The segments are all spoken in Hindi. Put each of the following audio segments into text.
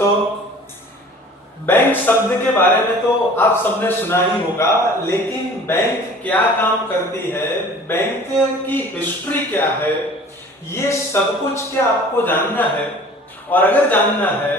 दोस्तों, बैंक शब्द के बारे में तो आप सबने सुना ही होगा, लेकिन बैंक क्या काम करती है, बैंक की हिस्ट्री क्या है, ये सब कुछ क्या आपको जानना है। और अगर जानना है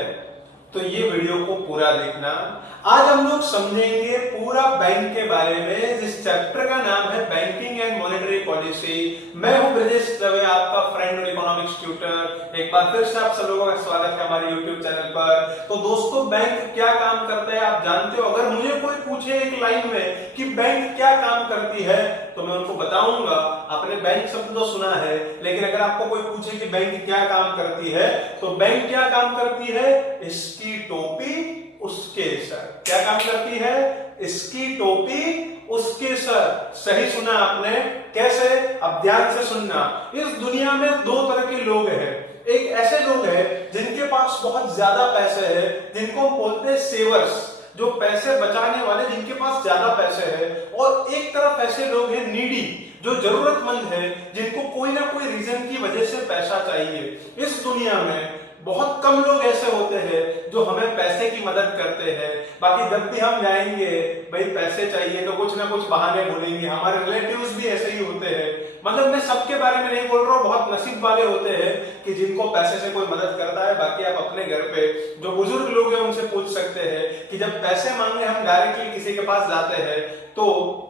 तो ये वीडियो को पूरा देखना। आज हम लोग समझेंगे पूरा बैंक के बारे में, जिस चैप्टर का नाम है बैंकिंग एंड मॉनेटरी पॉलिसी। मैं हूं ब्रजेश दवे, आपका फ्रेंड और इकोनॉमिक्स ट्यूटर। एक बार फिर से आप सब लोगों का स्वागत है हमारे यूट्यूब चैनल पर। तो दोस्तों, बैंक क्या काम करता है आप जानते हो? अगर मुझे कोई पूछे एक लाइन में कि बैंक क्या काम करती है, तो मैं उनको बताऊंगा। आपने बैंक शब्द तो सुना है, लेकिन अगर आपको कोई पूछे कि बैंक क्या काम करती है, तो बैंक क्या काम करती है? इसकी टोपी उसके सर। क्या काम करती है? इसकी टोपी उसके सर। सही सुना आपने। कैसे? अब ध्यान से सुनना। इस दुनिया में दो तरह के लोग हैं। एक ऐसे लोग हैं जिनके पास बहुत ज्यादा पैसे हैं, जिनको बोलते हैं सेवर्स, जो पैसे बचाने वाले, जिनके पास ज्यादा पैसे हैं। और एक तरफ ऐसे लोग हैं नीडी, जो जरूरतमंद है, जिनको कोई ना कोई रीजन की वजह से पैसा चाहिए। इस दुनिया में बहुत कम लोग ऐसे होते हैं जो हमें पैसे की मदद करते हैं। बाकी जब भी हम जाएंगे, भाई पैसे चाहिए, तो कुछ ना कुछ बहाने बोलेंगे। हमारे रिलेटिव्स भी ऐसे ही होते हैं। मतलब मैं सबके बारे में नहीं बोल रहा हूँ, बहुत नसीब वाले होते हैं कि जिनको पैसे से कोई मदद करता है। बाकी आप अपने घर पे जो बुजुर्ग लोग हैं उनसे पूछ सकते हैं कि जब पैसे मांगने हम डायरेक्टली किसी के पास जाते हैं, तो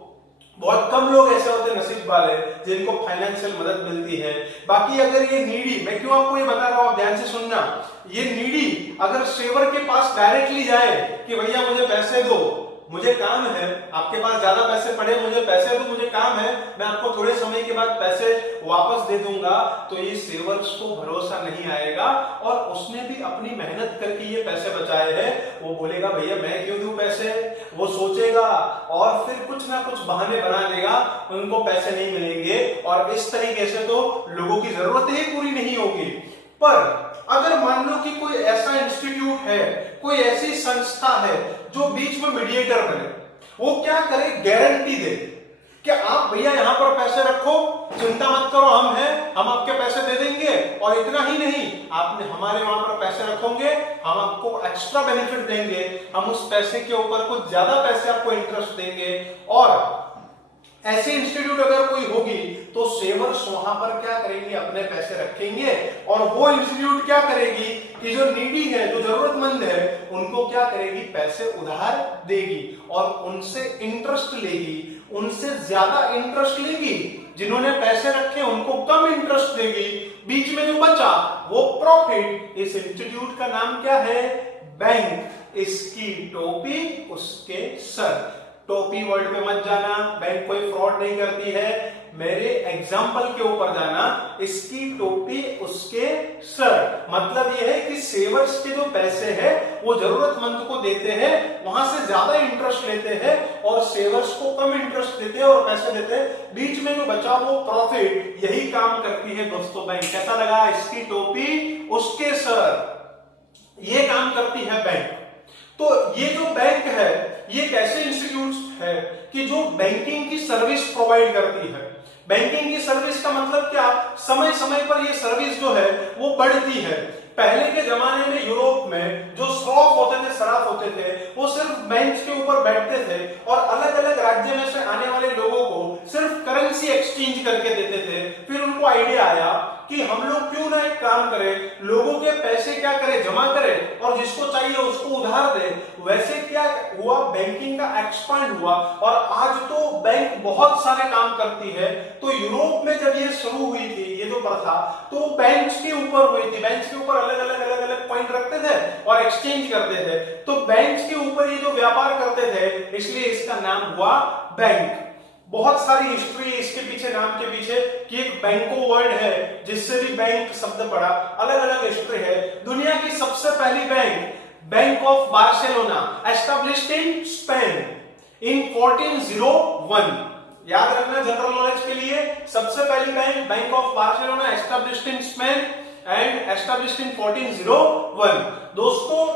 बहुत कम लोग ऐसे होते हैं नसीब वाले जिनको फाइनेंशियल मदद मिलती है। बाकी अगर ये नीडी, मैं क्यों आपको ये बता रहा हूं, आप ध्यान से सुनना। ये नीडी अगर सेवर के पास डायरेक्टली जाए कि भैया मुझे पैसे दो, मुझे काम है, आपके पास ज्यादा पैसे पड़े, मुझे पैसे दो, मुझे काम है, मैं आपको थोड़े समय के बाद पैसे वापस दे दूंगा, तो ये सेवर्स को भरोसा नहीं आएगा। और उसने भी अपनी मेहनत करके ये पैसे बचाए हैं, वो बोलेगा भैया मैं क्यों दूं पैसे। वो सोचेगा और फिर कुछ ना कुछ बहाने बना देगा, उनको पैसे नहीं मिलेंगे। और इस तरीके से तो लोगों की जरूरत ही पूरी नहीं होगी। पर अगर मान लो कि कोई ऐसा इंस्टीट्यूट है, कोई ऐसी संस्था है जो बीच में मीडिएटर बने, वो क्या करे? गारंटी दे कि आप भैया यहां पर पैसे रखो, चिंता मत करो, हम हैं, हम आपके पैसे दे देंगे। और इतना ही नहीं, आपने हमारे वहां पर पैसे रखोगे, हम आपको एक्स्ट्रा बेनिफिट देंगे, हम उस पैसे के ऊपर कुछ ज्यादा पैसे आपको इंटरेस्ट देंगे। और ऐसी इंस्टीट्यूट अगर कोई होगी तो सेवर्स वहां पर क्या करेंगे? अपने पैसे रखेंगे। और वो इंस्टीट्यूट क्या करेगी कि जो नीडी है, जो जरूरतमंद है, उनको क्या करेगी? पैसे उधार देगी और उनसे इंटरेस्ट लेगी, उनसे ज्यादा इंटरेस्ट लेगी। जिन्होंने पैसे रखे उनको कम इंटरेस्ट देगी, बीच में जो बचा वो प्रॉफिट। इस इंस्टीट्यूट का नाम क्या है? बैंक। इसकी टोपी उसके सर। टोपी वर्ड पे मत जाना, बैंक कोई फ्रॉड नहीं करती है। मेरे एग्जाम्पल के ऊपर जाना, इसकी टोपी उसके सर। मतलब यह है कि सेवर्स के जो पैसे हैं वो जरूरतमंद को देते हैं, वहां से ज्यादा इंटरेस्ट लेते हैं, और सेवर्स को कम इंटरेस्ट देते हैं और पैसे देते हैं। बीच में जो बचा वो प्रॉफिट। यही काम करती है दोस्तों बैंक। कैसा लगा? इसकी टोपी उसके सर। ये काम करती है बैंक। तो ये जो बैंक है, ये एक ऐसे इंस्टीट्यूट है कि जो बैंकिंग की सर्विस प्रोवाइड करती है। बैंकिंग की सर्विस का मतलब क्या? समय समय पर ये सर्विस जो है वो बढ़ती है। पहले के जमाने में यूरोप में जो सराफ होते थे, सराफ होते थे, वो सिर्फ बेंच के ऊपर बैठते थे और अलग अलग राज्य में से आने वाले लोगों को सिर्फ करेंसी एक्सचेंज करके देते थे। फिर उनको आइडिया आया कि हम लोग क्यों ना एक काम करें, लोगों के पैसे क्या करें? जमा करें, और जिसको चाहिए उसको उधार दे। वैसे क्या हुआ? बैंकिंग का एक्सपांड हुआ और आज तो बैंक बहुत सारे काम करती है। तो यूरोप में जब ये शुरू हुई थी, ये जो प्रथा, तो बेंच के ऊपर हुई थी। बेंच के ऊपर अलग अलग पॉइंट रखते थे और एक्सचेंज करते थे। तो बेंच के ऊपर ये जो व्यापार करते थे, इसलिए इसका नाम हुआ बैंक। बहुत सारी हिस्ट्री इसके पीछे, नाम के पीछे, कि एक बैंको वर्ड है जिससे भी बैंक शब्द पड़ा। अलग अलग हिस्ट्री है। दुनिया की सबसे पहली bank, bank of Barcelona, established in Spain in 1401। याद रखना जनरल नॉलेज के लिए। सबसे पहली bank, bank of Barcelona, established in Spain and established in 1401। दोस्तों,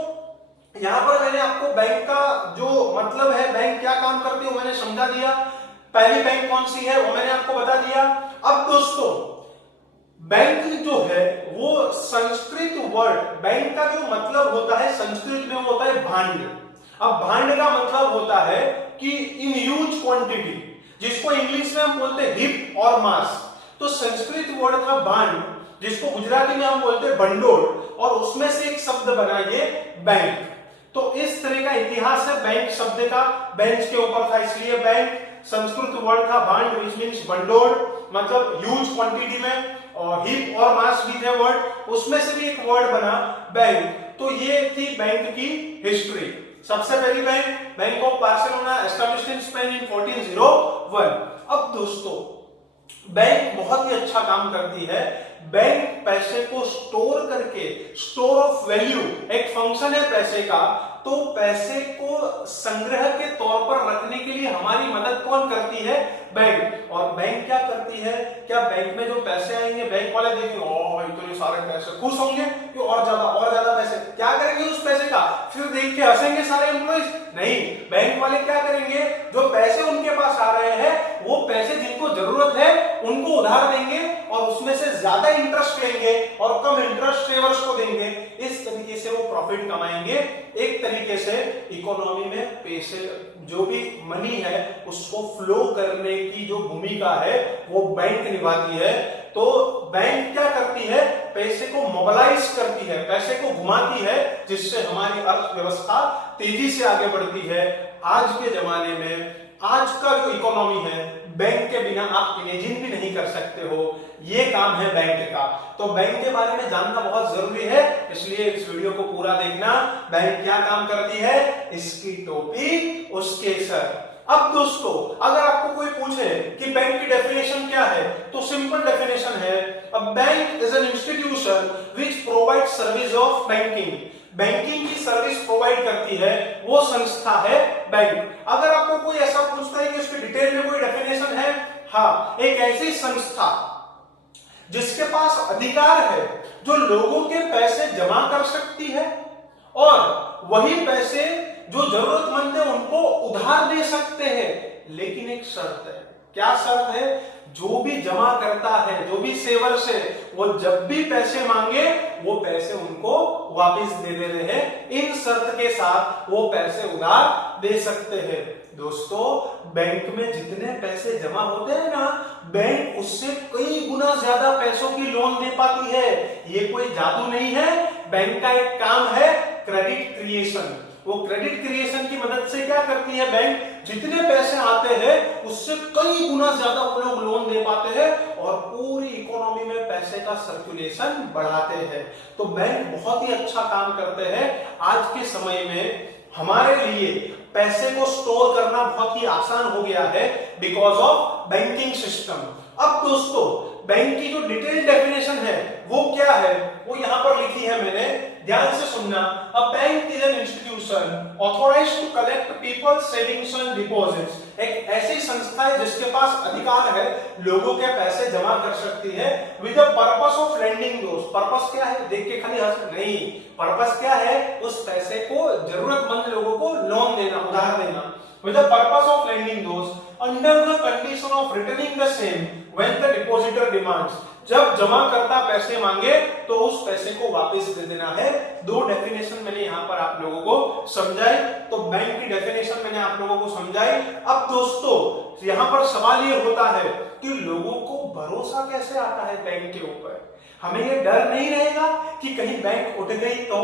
यहां पर मैंने आपको बैंक का जो मतलब है, बैंक क्या काम करती है, वो मैंने समझा दिया। पहली बैंक कौन सी है वो मैंने आपको बता दिया। अब दोस्तों, बैंक जो है वो संस्कृत वर्ड बैंक का जो मतलब होता है संस्कृत में वो होता है भांड। अब भांड का मतलब होता है कि इन ह्यूज क्वांटिटी, जिसको इंग्लिश में हम बोलते हैं हिप और मास। तो संस्कृत वर्ड था भांड, जिसको गुजराती में हम बोलते हैं भंडोल, और उसमें से एक शब्द बना ये बैंक। तो इस तरह का इतिहास है बैंक शब्द का, बेंच के ऊपर था इसलिए बैंक। संस्कृत वर्ड था भांड विच मींस भंडोल, मतलब ह्यूज क्वांटिटी में, और हिप और मास भी थे वर्ड, उसमें से भी एक वर्ड बना बैंक। तो ये थी बैंक की हिस्ट्री। सबसे पहली bank of Barcelona established in Spain in 1401। अब दोस्तों बैंक बहुत ही अच्छा काम करती है। बैंक पैसे को स्टोर करके, स्टोर ऑफ वैल्यू एक फंक्शन है पैसे का, तो पैसे को संग्रह के तौर पर रखने के लिए हमारी मदद कौन करती है? बैंक। और बैंक क्या करती है? क्या बैंक में जो पैसे आएंगे बैंक वाले देखेंगे ओह इतने सारे पैसे, खुश होंगे कि और ज्यादा पैसे, क्या करेंगे उस पैसे का? फिर देख के हंसेंगे सारे एम्प्लॉइज? नहीं, बैंक वाले क्या करेंगे, जो पैसे उनके पास आ रहे हैं वो पैसे जिनको जरूरत है उनको उधार देंगे और उसमें से ज्यादा इंटरेस्ट लेंगे और कम इंटरेस्ट सेवर्स को देंगे। इस तरीके से वो प्रॉफिट कमाएंगे। एक तरीके से इकोनॉमी में पैसे, जो भी मनी है उसको फ्लो करने की जो भूमिका है वो बैंक निभाती है। तो बैंक क्या करती है? पैसे को मोबिलाइज करती है, पैसे को घुमाती है, जिससे हमारी अर्थव्यवस्था तेजी से आगे बढ़ती है। आज के जमाने में आज का जो इकोनॉमी है बैंक के बिना आप इमेजिन भी नहीं कर सकते हो। ये काम है बैंक का। तो बैंक के बारे में जानना बहुत जरूरी है, इसलिए इस वीडियो को पूरा देखना। बैंक क्या काम करती है, इसकी टोपी उसके सर। अब दोस्तों अगर आपको कोई पूछे कि बैंक की डेफिनेशन क्या है, तो सिंपल डेफिनेशन है, अ bank is an institution which provide service of banking. Banking की सर्विस प्रोवाइड करती है वो संस्था है बैंक। अगर आपको कोई ऐसा पूछता है कि इसके डिटेल में कोई डेफिनेशन है, हाँ, एक ऐसी संस्था जिसके पास अधिकार है, जो लोगों के पैसे जमा कर सकती है और वही पैसे जो जरूरतमंद है उनको उधार दे सकते हैं। लेकिन एक शर्त है। क्या शर्त है? जो भी जमा करता है, जो भी सेवर्स है, वो जब भी पैसे मांगे वो पैसे उनको वापस दे देने हैं। इन शर्त के साथ वो पैसे उधार दे सकते हैं। दोस्तों बैंक में जितने पैसे जमा होते हैं ना, बैंक उससे कई गुना ज्यादा पैसों की लोन दे पाती है। ये कोई जादू नहीं है, बैंक का एक काम है क्रेडिट क्रिएशन। वो क्रेडिट क्रिएशन की मदद से क्या करती है बैंक, जितने पैसे आते हैं उससे कई गुना ज्यादा वो लोग लोन दे पाते हैं और पूरी इकोनॉमी में पैसे का सर्कुलेशन बढ़ाते हैं। तो बैंक बहुत ही अच्छा काम करते हैं। आज के समय में हमारे लिए पैसे को स्टोर करना बहुत ही आसान हो गया है बिकॉज ऑफ बैंकिंग सिस्टम। अब दोस्तों बैंक की जो डिटेल डेफिनेशन है वो क्या है, वो यहां पर लिखी है मैंने, ध्यान से सुनना। A bank is an institution authorized to collect people's savings and deposits. एक ऐसी संस्था है जिसके पास अधिकार है, लोगों के पैसे जमा कर सकती है with the purpose of lending those. Purpose क्या है? देख के खाली हंस नहीं, पर्पस क्या है? उस पैसे को जरूरतमंद लोगों को लोन देना, उधार देना। with the purpose of lending those under the condition of returning the same when the depositor demands। जब जमाकर्ता पैसे मांगे तो उस पैसे को वापस दे देना है। दो डेफिनेशन मैंने यहाँ पर आप लोगों को समझाई। तो बैंक की डेफिनेशन मैंने आप लोगों को समझाई। अब दोस्तों यहाँ पर सवाल ये होता है कि लोगों को भरोसा कैसे आता है बैंक के ऊपर? हमें ये डर नहीं रहेगा कि कहीं बैंक उठ गई तो,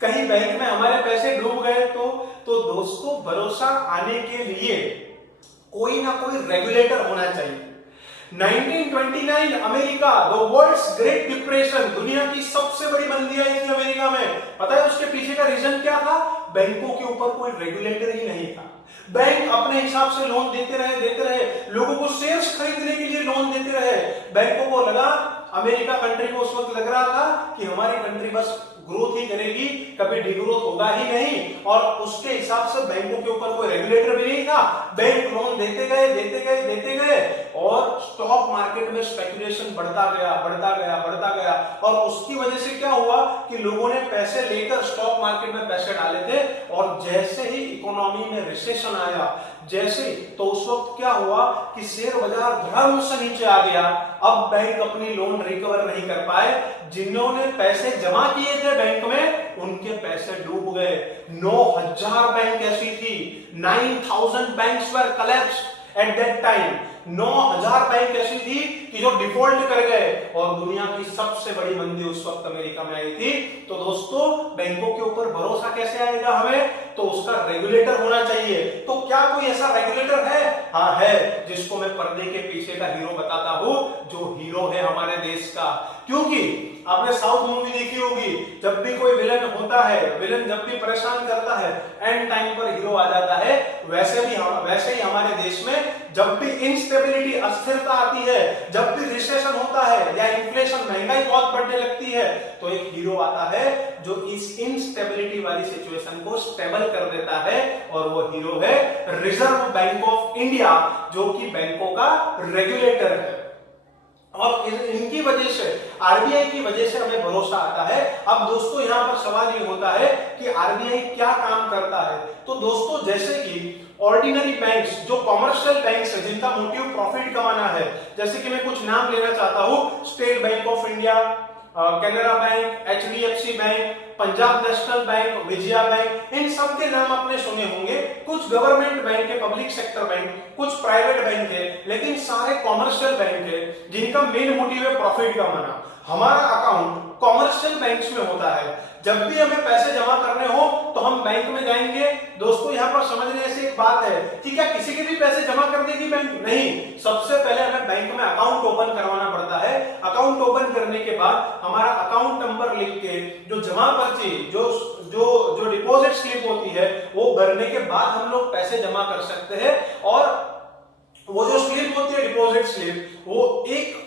कहीं बैंक में हमारे पैसे डूब गए तो दोस्तों भरोसा आने के लिए कोई ना कोई रेगुलेटर होना चाहिए। 1929 America, the world's great depression, दुनिया की सबसे बड़ी मंदी आई थी अमेरिका में। पता है उसके पीछे का रीजन क्या था? बैंकों के ऊपर कोई रेगुलेटर ही नहीं था। बैंक अपने हिसाब से लोन देते रहे, लोगों को शेयर्स खरीदने के लिए लोन देते रहे। बैंकों को लगा, अमेरिका कंट्री को उस वक्त लग रहा था कि हमारी कंट्री बस ग्रोथ ही करेगी, कभी डिग्रोथ होगा ही नहीं, और उसके हिसाब से बैंकों के ऊपर कोई रेगुलेटर भी नहीं था। बैंक लोन देते गए और स्टॉक मार्केट में स्पेकुलेशन बढ़ता गया। और उसकी वजह से क्या हुआ कि लोगों ने पैसे लेकर स्टॉक मार्केट में पैसे डाले थे, और जैसे ही इकोनॉमी में रिसेशन आया, जैसे तो उस वक्त क्या हुआ कि शेयर बाजार धड़ाम से नीचे आ गया। अब बैंक अपनी लोन रिकवर नहीं कर पाए, जिन्होंने पैसे जमा किए थे बैंक में उनके पैसे डूब गए। 9000 बैंक ऐसी थी, 9000 banks were collapsed at that time. 9000 bank ऐसी थी कि जो डिफॉल्ट कर गए, और दुनिया की सबसे बड़ी मंदी उस वक्त अमेरिका में आई थी। तो दोस्तों, बैंकों के ऊपर भरोसा कैसे आएगा हमें? तो उसका रेगुलेटर होना चाहिए। तो क्या कोई ऐसा रेगुलेटर है? हाँ है, जिसको मैं पर्दे के पीछे का हीरो बताता हूं, जो हीरो है हमारे देश का। क्योंकि आपने साउथ मूवी देखी होगी, जब भी कोई विलन होता है, विलन जब भी परेशान करता है, एंड टाइम पर हीरो आ जाता है। वैसे ही हमारे देश में जब भी इंस्टेबिलिटी, अस्थिरता आती है, जब भी रिसेशन होता है या इन्फ्लेशन, महंगाई बहुत बढ़ने लगती है, तो एक हीरो आता है जो इस इंस्टेबिलिटी वाली सिचुएशन को स्टेबल कर देता है, और वो हीरो है रिजर्व बैंक ऑफ इंडिया, जो कि बैंकों का रेगुलेटर है। और इनकी वजह से, आरबीआई की वजह से हमें भरोसा आता है। अब दोस्तों, यहां पर सवाल ये होता है कि आरबीआई क्या काम करता है। तो दोस्तों, जैसे कि ऑर्डिनरी बैंक्स, जो कॉमर्शियल बैंक्स है, जिनका मोटिव प्रॉफिट कमाना है, जैसे कि मैं कुछ नाम लेना चाहता हूं, State Bank of India, Canara bank, HDFC bank, Punjab National Bank, Vijaya bank, इन सब के नाम आपने सुने होंगे। कुछ गवर्नमेंट बैंक है, पब्लिक सेक्टर बैंक, कुछ प्राइवेट बैंक है, लेकिन सारे कॉमर्शियल बैंक है, जिनका मेन मोटिव है प्रॉफिट कमाना। हमारा अकाउंट कॉमर्शियल बैंक्स में होता है। जब भी हमें पैसे जमा करने हो तो हम बैंक में जाएंगे। दोस्तों, यहाँ पर समझने जैसी एक बात है कि क्या किसी के भी पैसे जमा कर देगी बैंक? नहीं, सबसे पहले हमें बैंक में अकाउंट ओपन करवाना पड़ता है। अकाउंट ओपन करने के बाद हमारा अकाउंट नंबर लिख के जो जमा पर्ची, जो डिपॉजिट स्लिप होती है, वो भरने के बाद हम लोग पैसे जमा कर सकते हैं। और वो जो स्लिप होती है, डिपॉजिट स्लिप, वो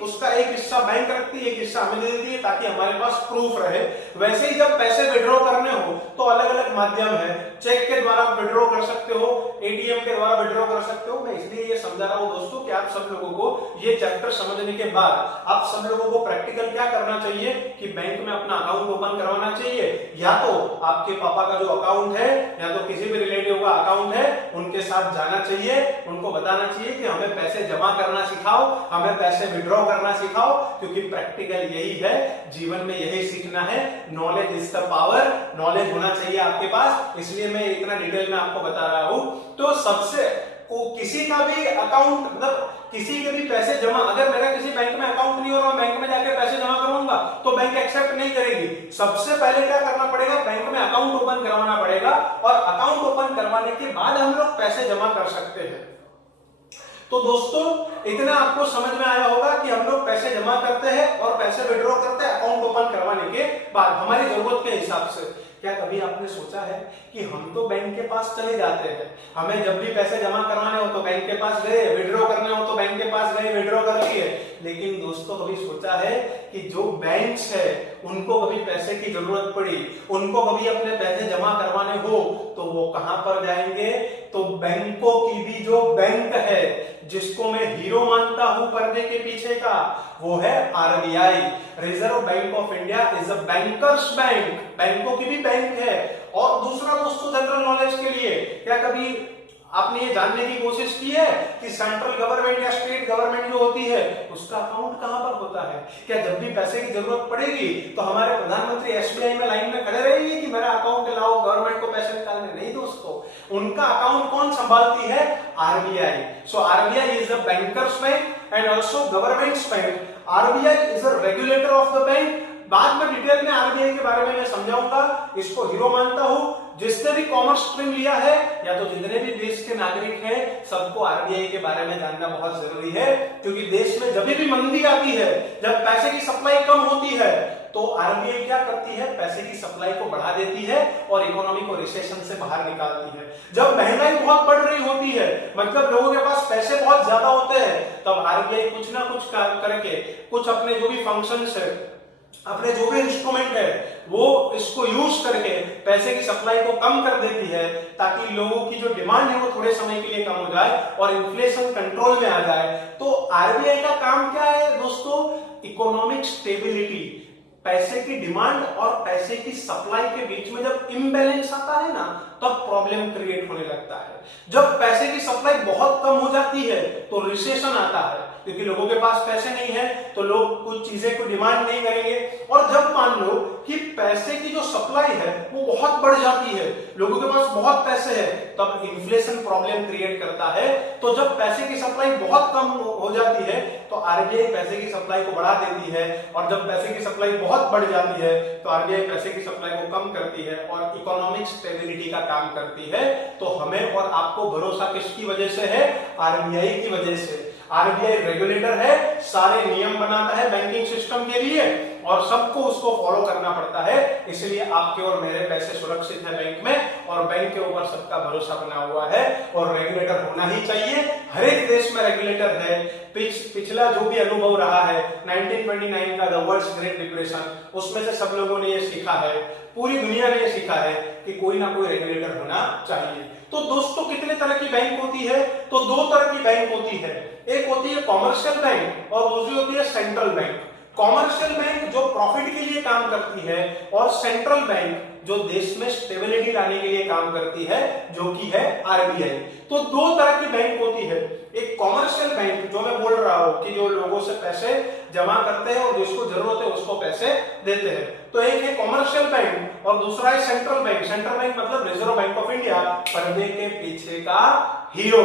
उसका एक हिस्सा बैंक रखती है, एक हिस्सा हमें दे देती है, ताकि हमारे पास प्रूफ रहे। वैसे ही जब पैसे विड्रॉ करने हो तो अलग अलग माध्यम है। चेक के द्वारा विड्रॉ कर सकते हो, एटीएम के द्वारा विड्रॉ कर सकते हो। मैं इसलिए ये समझा रहा हूं दोस्तों कि आप सब लोगों को ये चैप्टर समझने के बाद आप सब लोगों को प्रैक्टिकल क्या करना चाहिए कि बैंक में अपना अकाउंट ओपन करवाना चाहिए। या तो आपके पापा का जो अकाउंट है, या तो किसी भी रिलेटिव का अकाउंट है, उनके साथ जाना चाहिए, उनको बताना चाहिए कि हमें पैसे जमा करना सिखाओ, हमें पैसे विड्रॉ करना सिखाओ। क्योंकि प्रैक्टिकल यही है, जीवन में यही सीखना है। Knowledge is the power, knowledge होना चाहिए आपके पास, इसलिए मैं इतना डिटेल में आपको बता रहा हूं। तो सबसे किसी का भी अकाउंट, मतलब किसी के भी पैसे जमा, अगर मेरा किसी बैंक में अकाउंट नहीं हो रहा, बैंक में जाके पैसे जमा करवाऊंगा तो बैंक एक्सेप्ट नहीं करेगी। सबसे पहले क्या करना पड़ेगा? बैंक में अकाउंट ओपन करवाना पड़ेगा, और अकाउंट ओपन करवाने के बाद हम लोग पैसे जमा कर सकते हैं। तो दोस्तों, इतना आपको समझ में आया होगा कि हम लोग पैसे जमा करते हैं और पैसे विड्रॉ करते हैं अकाउंट ओपन करवाने के बाद, हमारी जरूरत के हिसाब से। क्या कभी आपने सोचा है कि हम तो बैंक के पास चले जाते हैं, हमें जब भी पैसे जमा करवाने हो तो बैंक के पास गए, विड्रॉ करने हो तो बैंक के पास गए, विड्रॉ कर लिए। लेकिन दोस्तों, कभी सोचा है कि जो बैंक्स है उनको कभी पैसे की जरूरत पड़ी, उनको कभी अपने पैसे जमा करवाने हो तो वो कहां पर जाएंगे? तो बैंकों की भी जो बैंक है, जिसको मैं हीरो मानता हूं पर्दे के पीछे का, वो है RBI. Reserve bank of India is a bankers bank, बैंकों की भी बैंक है। और दूसरा दोस्तों, जनरल नॉलेज के लिए, क्या कभी आपने ये जानने की कोशिश की है कि सेंट्रल गवर्नमेंट या स्टेट गवर्नमेंट जो होती है उसका अकाउंट कहां पर होता है? क्या जब भी पैसे की जरूरत पड़ेगी तो हमारे प्रधानमंत्री एसबीआई में लाइन में खड़े रहेंगे कि मेरा अकाउंट लाओ, गवर्नमेंट को पैसे निकालने? नहीं दोस्तों, उनका अकाउंट कौन संभालती है? RBI. So RBI is a bankers bank and also government bank. RBI is a regulator of the bank. बाद में डिटेल में आरबीआई के बारे में मैं समझाऊंगा, इसको हीरो मानता हूं। जिसने भी कॉमर्स स्ट्रीम लिया है या तो जितने भी देश के नागरिक हैं, सबको आरबीआई के बारे में जानना बहुत जरूरी है। क्योंकि देश में जब भी मंदी आती है, जब पैसे की सप्लाई कम होती है, तो आरबीआई क्या करती है? पैसे की सप्लाई को बढ़ा देती है और इकोनॉमी को रिसेशन से बाहर निकालती है। जब महंगाई बहुत बढ़ रही होती है, मतलब लोगों के पास पैसे बहुत ज्यादा होते हैं, तब आरबीआई कुछ ना कुछ करके, कुछ अपने जो भी फंक्शंस है, अपने जो भी इंस्ट्रूमेंट है, वो इसको यूज करके पैसे की सप्लाई को कम कर देती है, ताकि लोगों की जो डिमांड है वो थोड़े समय के लिए कम हो जाए और इन्फ्लेशन कंट्रोल में आ जाए। तो आरबीआई का काम क्या है दोस्तों? इकोनॉमिक स्टेबिलिटी, पैसे की डिमांड और पैसे की सप्लाई के बीच में जब इम्बैलेंस आता है ना, तब प्रॉब्लम क्रिएट होने लगता है। जब पैसे की सप्लाई बहुत कम हो जाती है तो रिसेशन आता है, क्योंकि लोगों के पास पैसे नहीं है तो लोग कुछ चीजें को डिमांड नहीं करेंगे। और जब मान लो कि पैसे की जो सप्लाई है वो बहुत बढ़ जाती है, लोगों के पास बहुत पैसे है, तब इन्फ्लेशन प्रॉब्लम क्रिएट करता है। तो जब पैसे की सप्लाई बहुत कम हो जाती है तो आरबीआई पैसे की सप्लाई को बढ़ा देती है, और जब पैसे की सप्लाई बहुत बढ़ जाती है तो आरबीआई पैसे की सप्लाई को कम करती है और इकोनॉमिक स्टेबिलिटी का काम करती है। तो हमें और आपको भरोसा किसकी वजह से है? आरबीआई की वजह से। आरबीआई रेगुलेटर है, सारे नियम बनाता है बैंकिंग सिस्टम के लिए और सबको उसको फॉलो करना पड़ता है। इसलिए आपके और मेरे पैसे सुरक्षित है बैंक में, और बैंक के ऊपर सबका भरोसा बना हुआ है, और रेगुलेटर होना ही चाहिए। हर एक देश में रेगुलेटर है। पिछला जो भी अनुभव रहा है 1929 का द वर्ल्ड्स ग्रेट डिप्रेशन, उसमें से सब लोगों ने ये सीखा है, पूरी दुनिया ने ये सीखा है कि कोई ना कोई रेगुलेटर होना चाहिए। तो दोस्तों कितने तरह की बैंक होती है? तो दो तरह की बैंक होती है, एक होती है कॉमर्शियल बैंक और दूसरी होती है सेंट्रल बैंक। कॉमर्शियल बैंक जो प्रॉफिट के लिए काम करती है, और सेंट्रल बैंक जो देश में स्टेबिलिटी लाने के लिए काम करती है, जो कि है आरबीआई। तो दो तरह की बैंक होती है, एक कॉमर्शियल बैंक जो मैं बोल रहा हूं कि जो लोगों से पैसे जमा करते हैं और जिसको जरूरत है उसको पैसे देते हैं, तो एक है कॉमर्शियल बैंक और दूसरा है सेंट्रल बैंक। सेंट्रल बैंक मतलब रिजर्व बैंक ऑफ इंडिया, पर्दे के पीछे का हीरो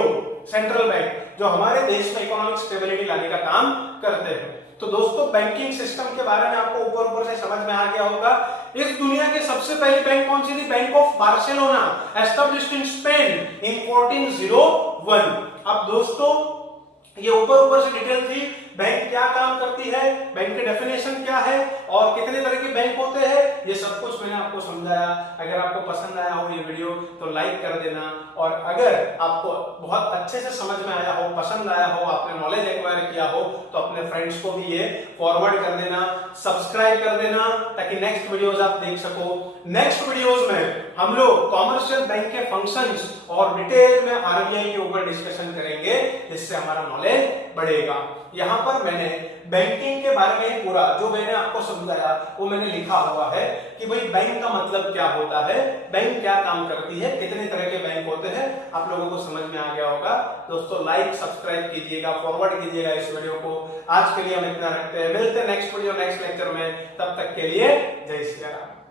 सेंट्रल बैंक, जो हमारे देश में इकोनॉमिक स्टेबिलिटी लाने का काम करते हैं। तो दोस्तों बैंकिंग सिस्टम के बारे में आपको ऊपर ऊपर से समझ में आ गया होगा। इस दुनिया की सबसे पहली बैंक कौन सी थी? Bank of Barcelona, established in Spain in 1401। अब दोस्तों ये ऊपर ऊपर से डिटेल थी, बैंक क्या काम करती है, बैंक की डेफिनेशन क्या है और कितने तरह के बैंक होते हैं, ये सब कुछ मैंने आपको समझाया। अगर आपको पसंद आया हो ये वीडियो तो लाइक कर देना, और अगर आपको बहुत अच्छे से समझ में आया हो, पसंद आया हो, आपने नॉलेज एक्वायर किया हो, तो अपने फ्रेंड्स को भी ये फॉरवर्ड कर देना, सब्सक्राइब कर देना, ताकि नेक्स्ट वीडियोस आप देख सको। नेक्स्ट वीडियोस में हम लोग कॉमर्शियल बैंक के फंक्शंस और डिटेल में आरबीआई के ऊपर डिस्कशन करेंगे, जिससे हमारा नॉलेज बढ़ेगा। यहाँ पर मैंने बैंकिंग के बारे में पूरा जो मैंने आपको समझाया वो मैंने लिखा हुआ है कि भाई बैंक का मतलब क्या होता है, बैंक क्या काम करती है, कितने तरह के बैंक होते हैं, आप लोगों को समझ में आ गया होगा। दोस्तों लाइक सब्सक्राइब कीजिएगा, फॉरवर्ड कीजिएगा इस वीडियो को। आज के लिए हम इतना रखते हैं, मिलते हैं नेक्स्ट वीडियो नेक्स्ट लेक्चर में, तब तक के लिए जय श्री राम।